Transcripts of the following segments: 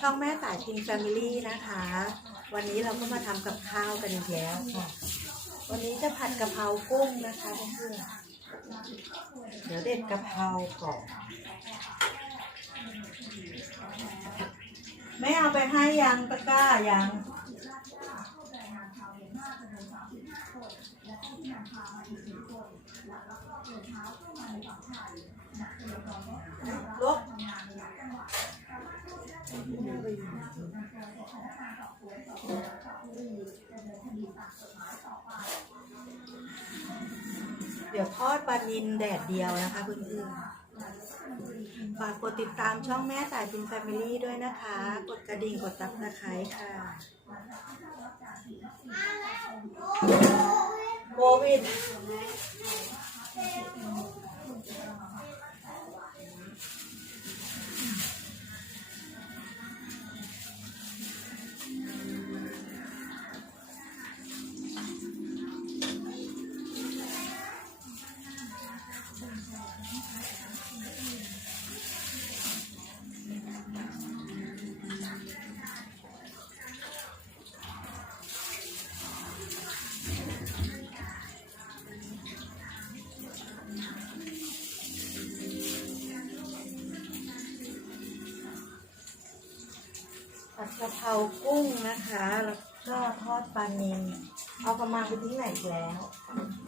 ช่องแม่สายพินแฟมิลี่นะคะ วันนี้เราก็มาทำกับข้าวกันอีกแล้วค่ะ วันนี้จะผัดกะเพรากุ้งนะคะเพื่อนเดี๋ยวเด็ดกะเพราก่อนไม่เอาไปให้ยังตะกร้ายังลบ เดี๋ยวทอดปลานินแดดเดียวนะคะเพื่อนๆฝากกดติดตามช่องแม่สายพินแฟมิลี่ด้วยนะคะ กดกระดิ่งกดซับสไครต์ค่ะโควิด กะเพรากุ้งนะคะ แล้วก็ทอดปลานิลเอากระมังไปทิ้งไหนอีกแล้ววันนี้ไ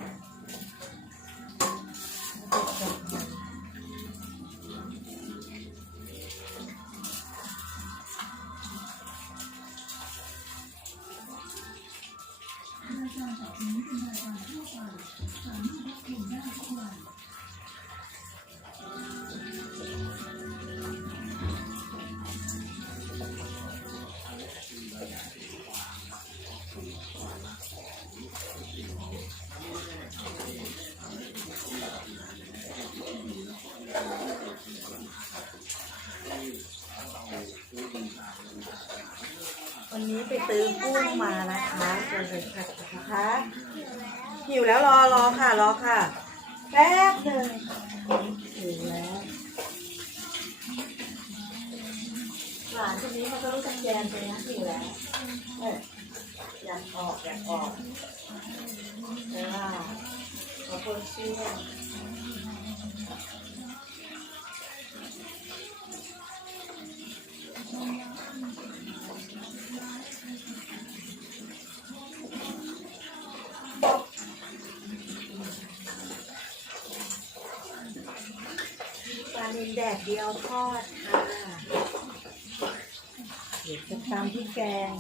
ป ซื้อกุ้งมานะคะเจอเลยค่ะนะคะหิวแล้วรอรอค่ะรอค่ะ แป๊บหนึ่งหิวแล้วหลานคนนี้มันก็รู้จักแยมไปนะหิวแล้วเอ้ยอยากออกอยากออกแต่ว่าขอคนเชื่อ เดียวทอดค่ะเดี๋ยวจะตำที่แกง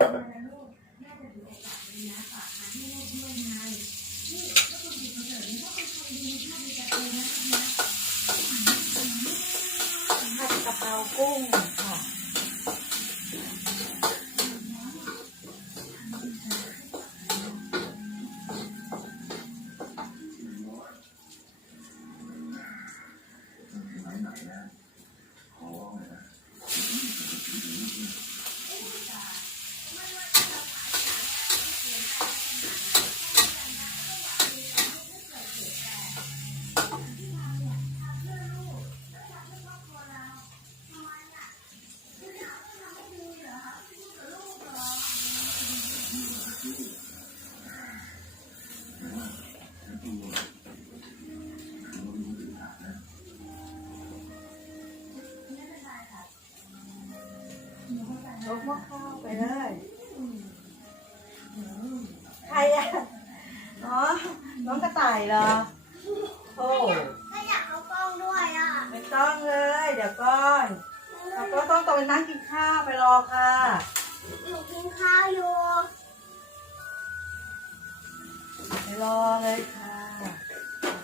Okay. อะอ๋อน้องกระต่ายเหรอโอ้ไม่ต้องเลย เดี๋ยวก่อนแล้วก็ต้องตอนนั่งกินข้าวไปรอค่ะหนูกินข้าวอยู่ไปรอเลยค่ะ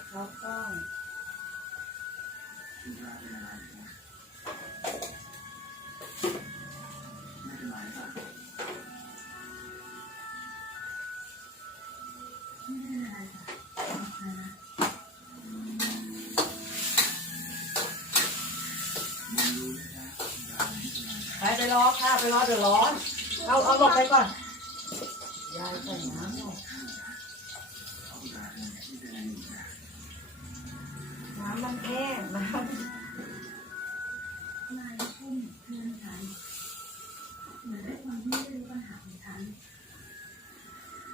เข้ากล้อง รอค่ะไปรอเดี๋ยวร้อน เอาเอาหลบไปก่อนยายใส่น้ำหน่อยน้ำมันแห้งน้ำนายพุ่มเพื่อนฉันเหมือนด้ความที่ไม่รู้ปัญหาของฉัน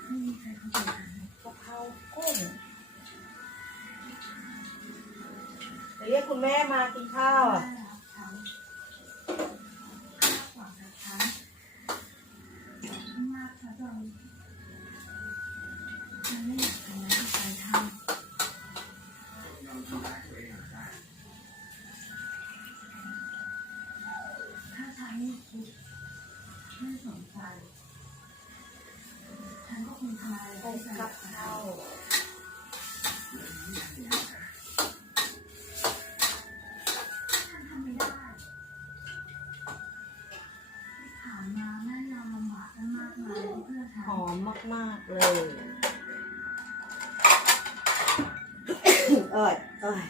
ไม่มีใครเข้าใจฉันกะเพรากุ้งเดี๋ยวเรียกคุณแม่มากินข้าวอะำบากกันมากมายเพื่อฉัหอมมาก ๆ เลยเอ้ยเอ้ย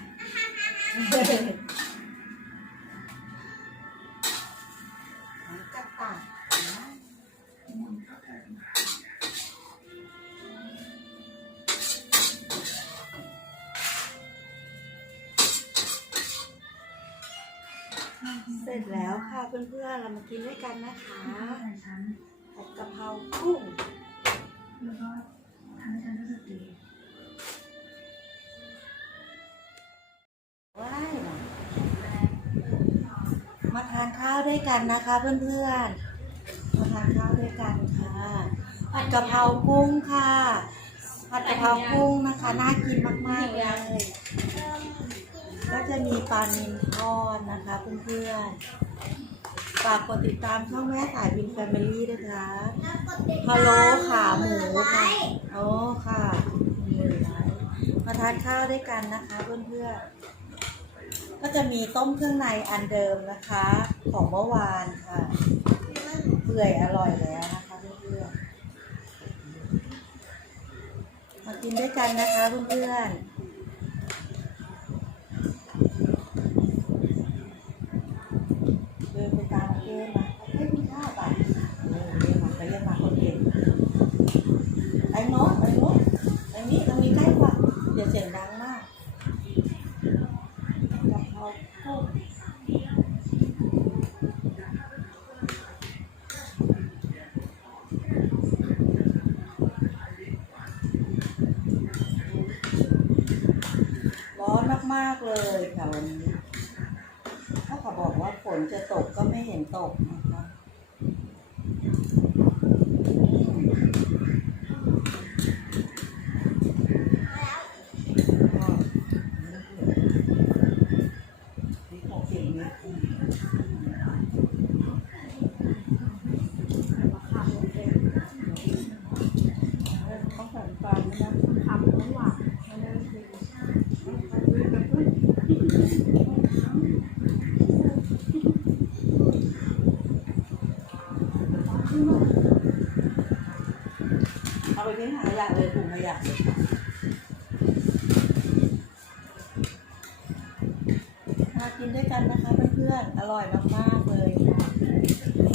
กระต่าย เสร็จแล้วค่ะเพื่อนๆ เรามากินด้วยกันนะคะใจฉันผัดกะเพรากุ้ง แล้วก็ทำให้ฉันรู้สึกดีว้ายมาทานข้าวด้วยกันนะคะเพื่อนๆ มาทานข้าวด้วยกันค่ะ ผัดกะเพรากุ้งค่ะ ผัดกะเพรากุ้งนะคะ น่ากินมากๆเลย ก็จะมีปลานิลทอดนะคะเพื่อนๆฝากกดติดตามช่องแม่สายบินแฟมิลี่ด้คะแล้วกดติดตามฮัลโหลขาหมูค่ะโอ้ค่ะหมื่นไลค์มาทานข้าวด้วยกันนะคะเพื่อนๆ ก็จะมีต้มเครื่องในอันเดิมนะคะ ของเมื่อวานค่ะ เปื่อยอร่อยแล้วนะคะเพื่อนๆ มากินด้วยกันนะคะเพื่อนๆ เดินไปตามเกมมาเฮ้ยคุณข้าวไปเออเรียกมาไปเรียกมาคนเก่งไอ้โน้ตไอ้โน้ตไอ้นี่ตรงนี้ใกล้กว่าอย่าเสียงดังมากกะเพรากุ้งร้อน มากเลยค่ะวันนี้ ถ้าเขาบอกว่าฝนจะตกก็ไม่เห็นตกนะคะอืมก็นี่ของเสียงนี้อืมต้องใส่น้ำตาลด้วยนะทำน้ำหวานไม่ได้กิน เอา ไปทิ้งถังขยะเลยถุงขยะเลยค่ะมากินด้วยกันนะคะเพื่อนๆ อร่อยมากๆเลยค่ะ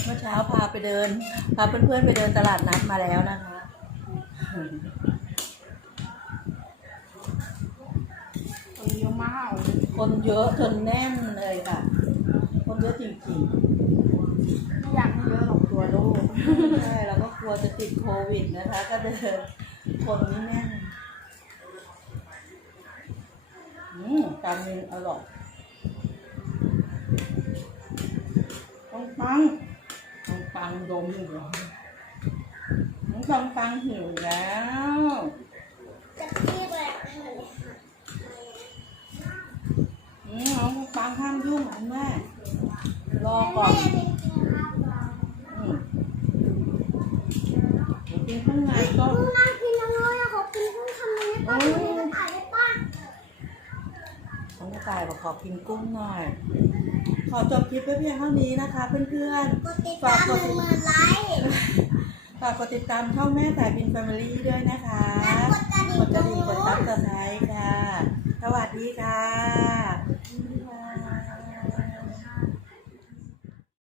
เมื่อเช้าพาไปเดิน พาเพื่อนๆไปเดินตลาดนัดมาแล้วนะคะ คนเยอะมากคนเยอะจนแน่นเลยค่ะ คนเยอะจริงไม่อยากให้เยอะหรอกตัวลูกๆใช่แล้วก็ก ลัวจะติดโควิดนะคะ ก็เดินคนนี้แน่นอืมตามนึงอร่อยปังปังปังปังดมอยู่หรอปังปังหิวแล้วจะพี่ไปอืมปังปังข้ามยุ่งคุณแม่รอก่อน กินข้างในก็น่ากินจังเลยอะขอกินกุ้งคำนึงได้ป่ะกินน้ำตาลได้ป่ะต้องกระต่ายบอกขอกินกุ้งหน่อย ขอจบคลิปไว้เพียงเท่านี้นะคะ เพื่อนกดติดตามหนึ่งหมื่นไลค์ฝากกดติดตามช่องแม่สายบินแฟมิลี่ด้วยนะคะ และกดกระดิ่งกดกตรระงดิ่งกนู้ดซับสไครต์ค่ะ สวัสดีค่ะ